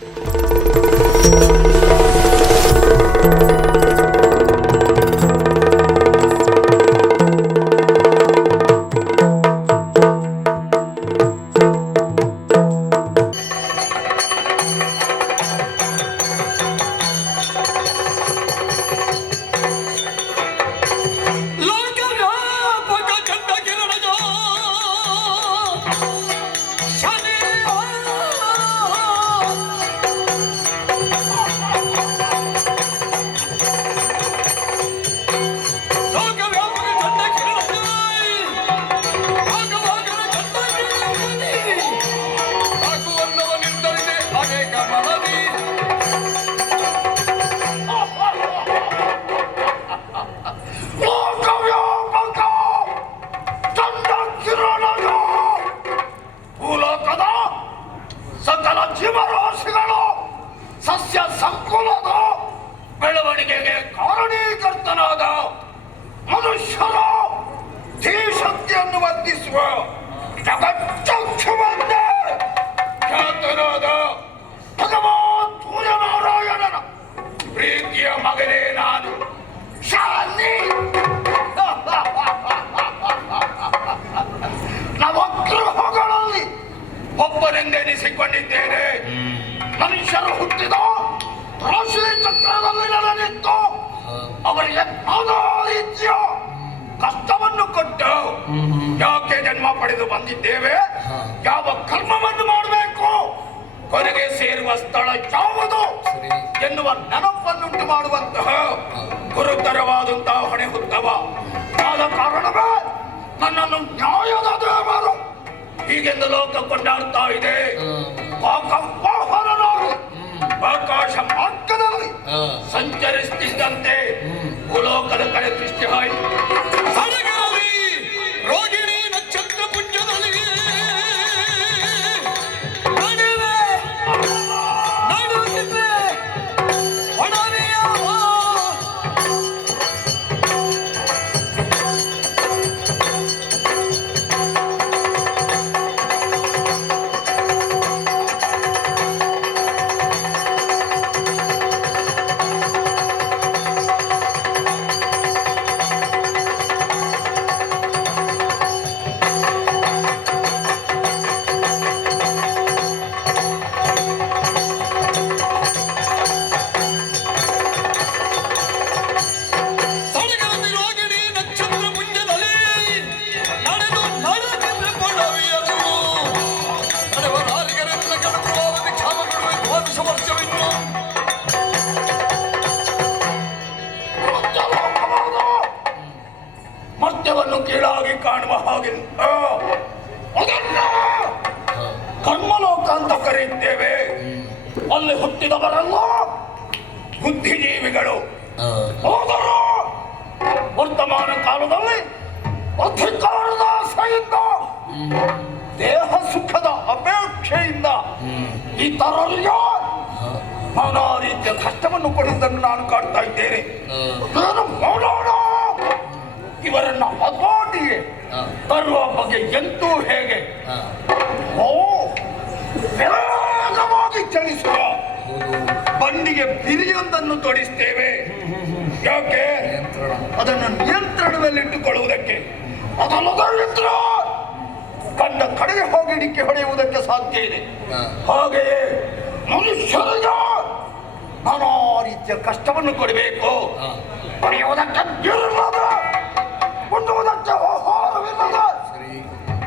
Música 잠깐 쫓겨만다 곁들어도 그가뭐 두려마로 열어라. 우리 기억하게 되나도 샤니! 나와 그러거라니. 헛번엔 내니 생관이 되네. 음. 나는 샤로 훗디도 러시아에 쫓겨나는 나라니 또 어머니의 언어 있지요. 가스터 ಕೊಟ್ಟು ಯಾಕೆ ಜನ್ಮ ಪಡೆದು ಬಂದಿದ್ದೇವೆ? ಯಾವ ಕರ್ಮವನ್ನು ಮಾಡಬೇಕು? ಕೊನೆಗೆ ಸೇರುವ ಸ್ಥಳ ಯಾವುದು? ಎನ್ನುವ ನೆನಪನ್ನುಂಟು ಮಾಡುವಂತಹ ಗುರುತರವಾದಂತಹ ಹೊಣೆ ಹುತ್ತವ ಆದ ಕಾರಣವೇ ನನ್ನನ್ನು ನ್ಯಾಯದ ದೇವರು ಹೀಗೆಂದು ಲೋಕ ಕೊಂಡಾಡ್ತಾ ಇದೆ. ಆಕಾಶ ಮಾರ್ಗದಲ್ಲಿ ಸಂಚರಿಸುತ್ತಿದ್ದಂತೆ ಭೂಲೋಕದ ಕಡೆ ದೃಷ್ಟಿ ಆಯಿತು ಮರ್ತ್ಯವನ್ನು ಕೀಳಾಗಿ ಕಾಣುವ ಹಾಗೆ ಅದನ್ನ ಕರ್ಮಲೋಕ ಅಂತ ಕರೆಯುತ್ತೇವೆ. ಅಲ್ಲಿ ಹುಟ್ಟಿದವರಲ್ಲ ಬುದ್ಧಿಜೀವಿಗಳು. ಹೋದರು ವರ್ತಮಾನ ಕಾಲದಲ್ಲಿ ಅಧಿಕಾರದ ಸಹಿತ ದೇಹ ಸುಖದ ಅಪೇಕ್ಷೆಯಿಂದ ಇತರರಿಗೆ ನಾನಾ ರೀತಿಯ ಕಷ್ಟವನ್ನು ಕೊಡುವುದನ್ನು ನಾನು ಕಾಡ್ತಾ ಇದ್ದೇನೆ. ನಾನು ಮಾಡೋಣ ಇವರನ್ನ ಹತೋಟಿಗೆ ತರುವ ಬಗ್ಗೆ ಎಂತೂ ಹೇಗೆ? ಓ ವೇಗವಾಗಿ ಚಲಿಸುವ ಬಂಡಿಗೆ ಬಿರಿಯೊಂದನ್ನು ತೊಡಿಸ್ತೇವೆ. ಯಾಕೆ? ಅದನ್ನು ನಿಯಂತ್ರಣದಲ್ಲಿಟ್ಟುಕೊಳ್ಳುವುದಕ್ಕೆ. ಅದನ್ನು ಕಂಡ ಕಡೆಗೆ ಹೋಗಿ ಡಿಕ್ಕಿ ಹೊಡೆಯುವುದಕ್ಕೆ ಸಾಧ್ಯ ಇದೆ. ಹಾಗೆಯೇ ಮನುಷ್ಯರಿಗೆ ನಾನಾ ರೀತಿಯ ಕಷ್ಟವನ್ನು ಕೊಡಬೇಕು. ಪಡೆಯುವುದಕ್ಕೆ ಉಣ್ಣುವುದಕ್ಕೆ ಆಹಾರವಿಲ್ಲದ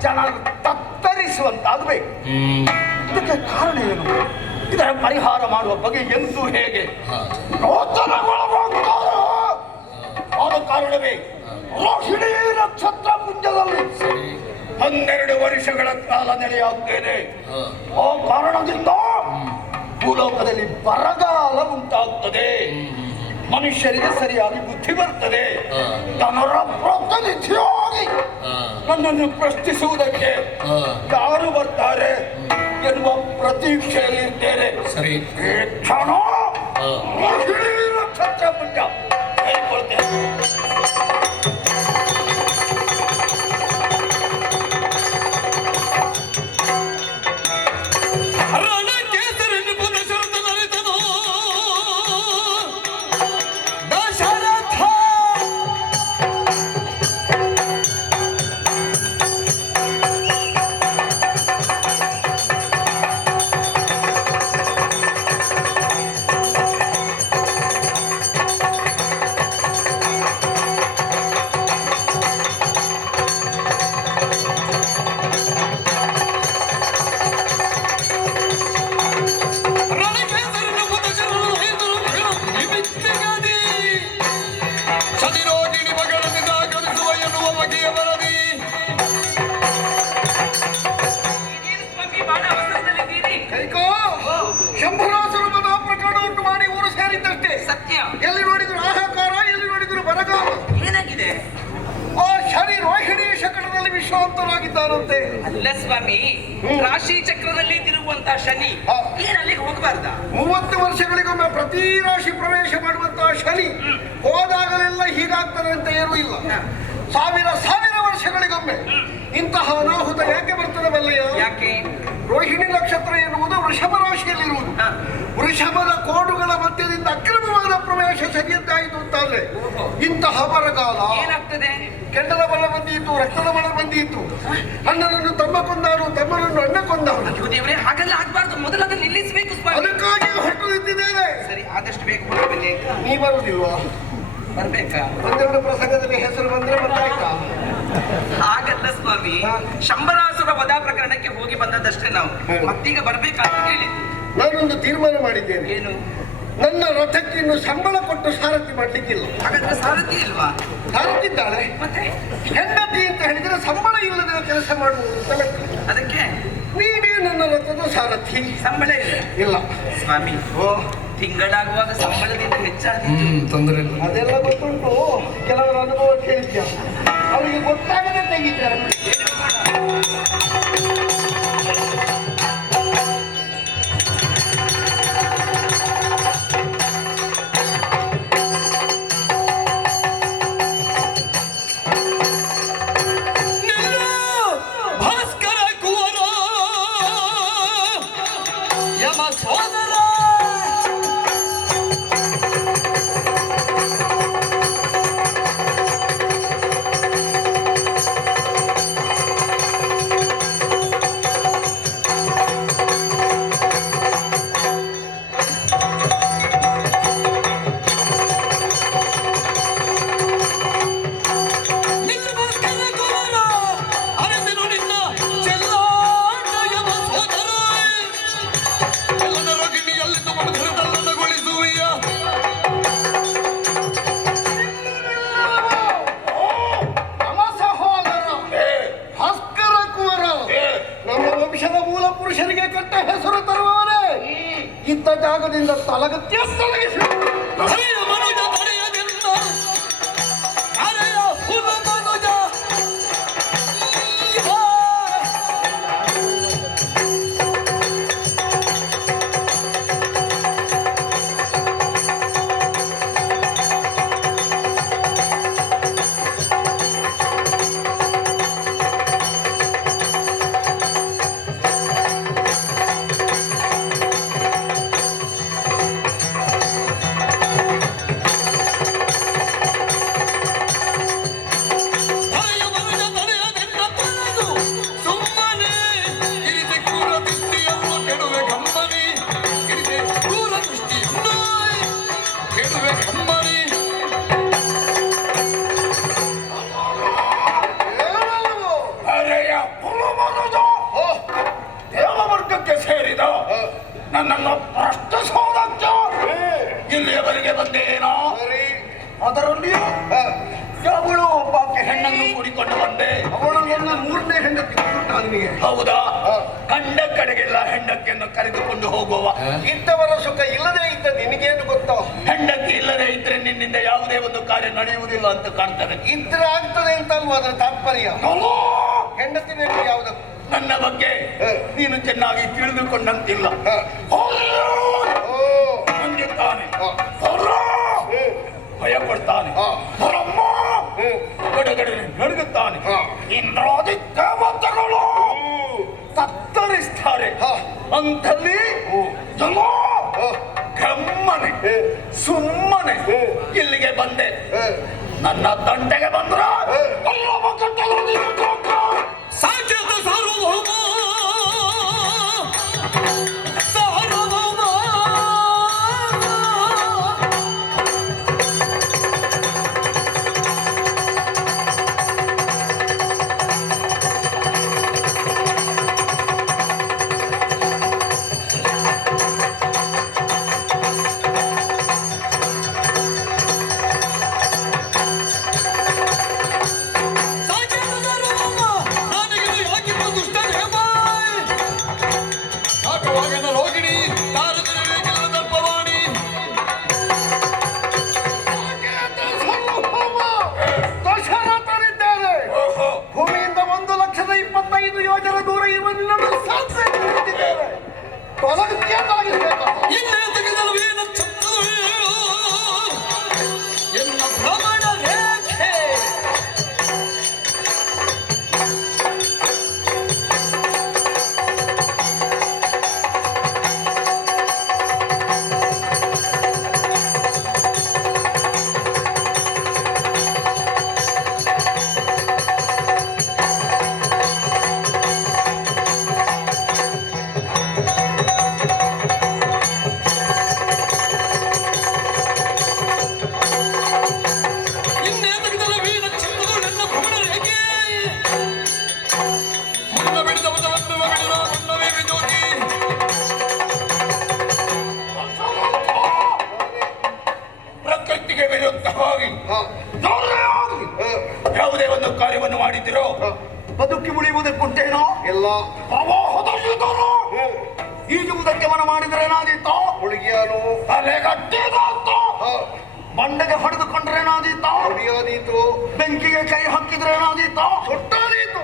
ಜನರು ತತ್ತರಿಸುವಂತಾಗಬೇಕು. ಇದಕ್ಕೆ ಕಾರಣ ಏನು? ಇದರ ಪರಿಹಾರ ಮಾಡುವ ಬಗ್ಗೆ ಎಂದು ಹೇಗೆ. ಆದ ಕಾರಣವೇ? ರೋಹಿಣಿ ನಕ್ಷತ್ರ ಪುಂಜದಲ್ಲಿ ಹನ್ನೆರಡು ವರ್ಷಗಳ ಕಾಲ ನೆಲೆಯಾಗ್ತೇನೆ. ಆ ಕಾರಣದಿಂದ ಭೂಲೋಕದಲ್ಲಿ ಬರಗಾಲ ಉಂಟಾಗ್ತದೆ. ಮನುಷ್ಯರಿಗೆ ಸರಿಯಾಗಿ ಬುದ್ಧಿ ಬರ್ತದೆ. ತನ್ನರ ಪ್ರತಿನಿಧಿಯಾಗಿ ನನ್ನನ್ನು ಪ್ರಶ್ನಿಸುವುದಕ್ಕೆ ಯಾರು ಬರ್ತಾರೆ ಎನ್ನುವ ಪ್ರತೀಕ್ಷೆಯಲ್ಲಿದ್ದೇನೆ ಸರಿ. ಕ್ಷಣ ರೋಹಿಣಿ ಏನಾಗಿದೆ? ಆ ಶನಿ ರೋಹಿಣಿ ಶಕಟದಲ್ಲಿ ವಿಶ್ರಾಂತರಾಗಿದ್ದಾನಂತೆ ಅಲ್ಲ ಸ್ವಾಮಿ ರಾಶಿ ಚಕ್ರದಲ್ಲಿ ತಿರುಗುವಂತ ಶನಿ ಏನ್ ಹೋಗಬಾರ್ದ? ಮೂವತ್ತು ವರ್ಷಗಳಿಗೊಮ್ಮೆ ಪ್ರತಿ ರಾಶಿ ಪ್ರವೇಶ ಮಾಡುವಂತಹ ಶನಿ ಹೋದಾಗಲೆಲ್ಲ ಹೀಗಾಗ್ತಾನೆ ಅಂತ ಏನೂ ಇಲ್ಲ. ಸಾವಿರ ಸಾವಿರ ವರ್ಷಗಳಿಗೊಮ್ಮೆ. ಇಂತಹ ಅನಾಹುತ ಯಾಕೆ ಬರ್ತದೆ ಯಾಕೆ? ರೋಹಿಣಿ ನಕ್ಷತ್ರ ಎನ್ನುವುದು ವೃಷಭ ರಾಶಿಯಲ್ಲಿರುವುದು. ವೃಷಭದ ಕೋಡುಗಳ ಮಧ್ಯದಿಂದ ಅಕ್ರಮವಾದ ಪ್ರವೇಶ ಸರಿಯದ್ದಾಯಿತು ಅಂತಾದ್ರೆ. ಇಂತಹ ಬರಗಾಲ ಏನಾಗ್ತದೆ? ಕೆಂಡದ ಬಲ ಬಂದಿತ್ತು ರಕ್ತದ ಬಲ ಬಂದಿತ್ತು. ಅಣ್ಣನನ್ನು ತಮ್ಮ ಕೊಂದಾರು ತಮ್ಮನನ್ನು ಅಣ್ಣ ಕೊಂದವನು ದೇವರೇ ಹಾಗೆಲ್ಲ ಆಗ್ಬಾರ್ದು. ಮೊದಲು ಅದನ್ನು ನಿಲ್ಲಿಸಬೇಕು ಅದಕ್ಕಾಗಿ ಹೊಟ್ಟು ನಿಂತಿದ್ದೇನೆ ಸರಿ ಆದಷ್ಟು ಬೇಗ ಬನ್ನಿ ನೀ ಬರುವುದಿಲ್ವಾ ಬರ್ಬೇಕಾ? ಒಂದೆರಡು ಪ್ರಸಂಗದಲ್ಲಿ ಹೆಸರು ಬಂದ್ರೆ ಬರ್ತಾಯ್ತಾ? ಹಾಗಲ್ಲ ಸ್ವಾಮಿ. ಹಾ. ವಧಾ ಪ್ರಕರಣಕ್ಕೆ ಹೋಗಿ ಬಂದದಷ್ಟೇ ನಾವು. ಮತ್ತೀಗ ಬರ್ಬೇಕಂತ ಹೇಳಿದ್ದು ನಾನೊಂದು ತೀರ್ಮಾನ ಮಾಡಿದ್ದೇನೆ. ಏನು? ನನ್ನ ರಥಕ್ಕೆ ಇನ್ನು ಸಂಬಳ ಕೊಟ್ಟು ಸಾರಥಿ ಮಾಡ್ಲಿಕ್ಕಿಲ್ಲ. ಹಾಗಾದ್ರೆ ಸಾರಥಿ ಇಲ್ವಾ? ಸಾರಥಿದ್ದಾಳೆ. ಮತ್ತೆ? ಹೆಂಡತಿ ಅಂತ ಹೇಳಿದ್ರೆ ಸಂಬಳ ಇಲ್ಲದ ಕೆಲಸ ಮಾಡುವುದು ಅಂತ ಲೆಕ್ಕ. ಅದಕ್ಕೆ? ನೀವೇ ನನ್ನ ರಥದ ಸಾರಥಿ. ಸಂಬಳ ಇಲ್ಲ. ಇಲ್ಲ. ಸ್ವಾಮಿ ಓ. ತಿಂಗಳಾಗುವಾಗ ಸಂಬಳದಿಂದ ಹೆಚ್ಚಾಗಿ ಹ್ಮ್ ತೊಂದರೆ ಇಲ್ಲ. ಅದೆಲ್ಲ ಗೊತ್ತುಂಟು. ಕೆಲವರ ಅನುಭವ ಕೇಳಿದ್ಯ? ಅವರಿಗೆ ಗೊತ್ತಾಗದೆ ತೆಗಿತಾರೆ. ಇದ್ದ ಜಾಗದಿಂದ ಅದರಲ್ಲಿಯೂ ಯಾವಳು ಒಬ್ಬಾಕೆ ಹೆಣ್ಣನ್ನು ಕೂಡಿಕೊಂಡು ಬಂದೆ. ಅವಳು ನನ್ನ ಮೂರನೇ ಹೆಂಡತಿ ನಿನಗೆ ಹೌದಾ? ಕಂಡ ಕಡೆಗೆಲ್ಲ ಹೆಂಡತಿಯನ್ನು ಕರೆದುಕೊಂಡು ಹೋಗುವ. ಇದ್ದವರ ಸುಖ ಇಲ್ಲದೆ ಇದ್ದ ನಿನಗೇನು ಗೊತ್ತೋ? ಹೆಂಡತಿ ಇಲ್ಲದೆ ಇದ್ರೆ ನಿನ್ನಿಂದ ಯಾವುದೇ ಒಂದು ಕಾರ್ಯ ನಡೆಯುವುದಿಲ್ಲ ಅಂತ ಕಾಣ್ತದೆ. ಇದ್ರೆ ಆಗ್ತದೆ ಅಂತ ಅಲ್ವಾ ಅದರ ತಾತ್ಪರ್ಯ? ಹೆಂಡತಿ ಬೇಕು ಯಾವುದಕ್ಕೂ? ನನ್ನ ಬಗ್ಗೆ ನೀನು ಚೆನ್ನಾಗಿ ತಿಳಿದುಕೊಂಡಂತಿಲ್ಲ. ಹ. ಭಯ. ಗಡಗಡೆ ನಡುಗುತ್ತಾನೆ ಹ. ಇಂದ್ರಾದಿ ದೇವತೆಗಳು ತತ್ತರಿಸ್ತಾರೆ. ಕೆಮ್ಮನೆ ಹ್ಮ್. ಸುಮ್ಮನೆ ಇಲ್ಲಿಗೆ ಬಂದೆ ಹ್ಮ್. ನನ್ನ ತಂಟೆಗೆ ಬಂದ್ರ ಹ್ಮ್. ಎಲ್ಲ ಮಕ್ಕಳು ನೀನು ಸಾಕು. ಸಾರ್ವಭೌಮ ಸಾರ್ವಭೌಮ ಆಗಲಿ ಯಾವುದೇ ಒಂದು ಕಾರ್ಯವನ್ನು ಮಾಡಿದಿರೋ. ಬದುಕಿ ಉಳಿಯುವುದಕ್ಕುಂಟೇನೋ ಎಲ್ಲ ಪ್ರವಾಹದ. ಈಜುವುದಕ್ಕೆ ಮನ ಮಾಡಿದ್ರೆ ಏನಾದೀತೋ? ಹುಡುಗಿಯಾನು ಬಂಡೆಗೆ ಹೊಡೆದುಕೊಂಡ್ರೆ ಏನಾದೀತೋ? ಬೆಂಕಿಗೆ ಕೈ ಹಾಕಿದ್ರೆ ಏನಾದೀತೋ? ಸುಟ್ಟಾದೀತು.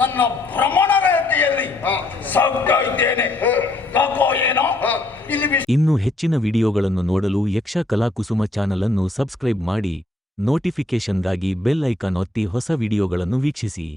ನನ್ನ ಭ್ರಮಣ ರೇಖೆಯಲ್ಲಿ ಸಾಕ್ತಾ ಇದ್ದೇನೆ. ಏನೋ ಇನ್ನು ಹೆಚ್ಚಿನ ವಿಡಿಯೋಗಳನ್ನು ನೋಡಲು ಯಕ್ಷ ಕಲಾಕುಸುಮ ಚಾನಲ್ ಅನ್ನು ಸಬ್ಸ್ಕ್ರೈಬ್ ಮಾಡಿ ನೋಟಿಫಿಕೇಶನ್ಗಾಗಿ ಬೆಲ್ ಐಕಾನ್ ಒತ್ತಿ ಹೊಸ ವಿಡಿಯೋಗಳನ್ನು ವೀಕ್ಷಿಸಿ.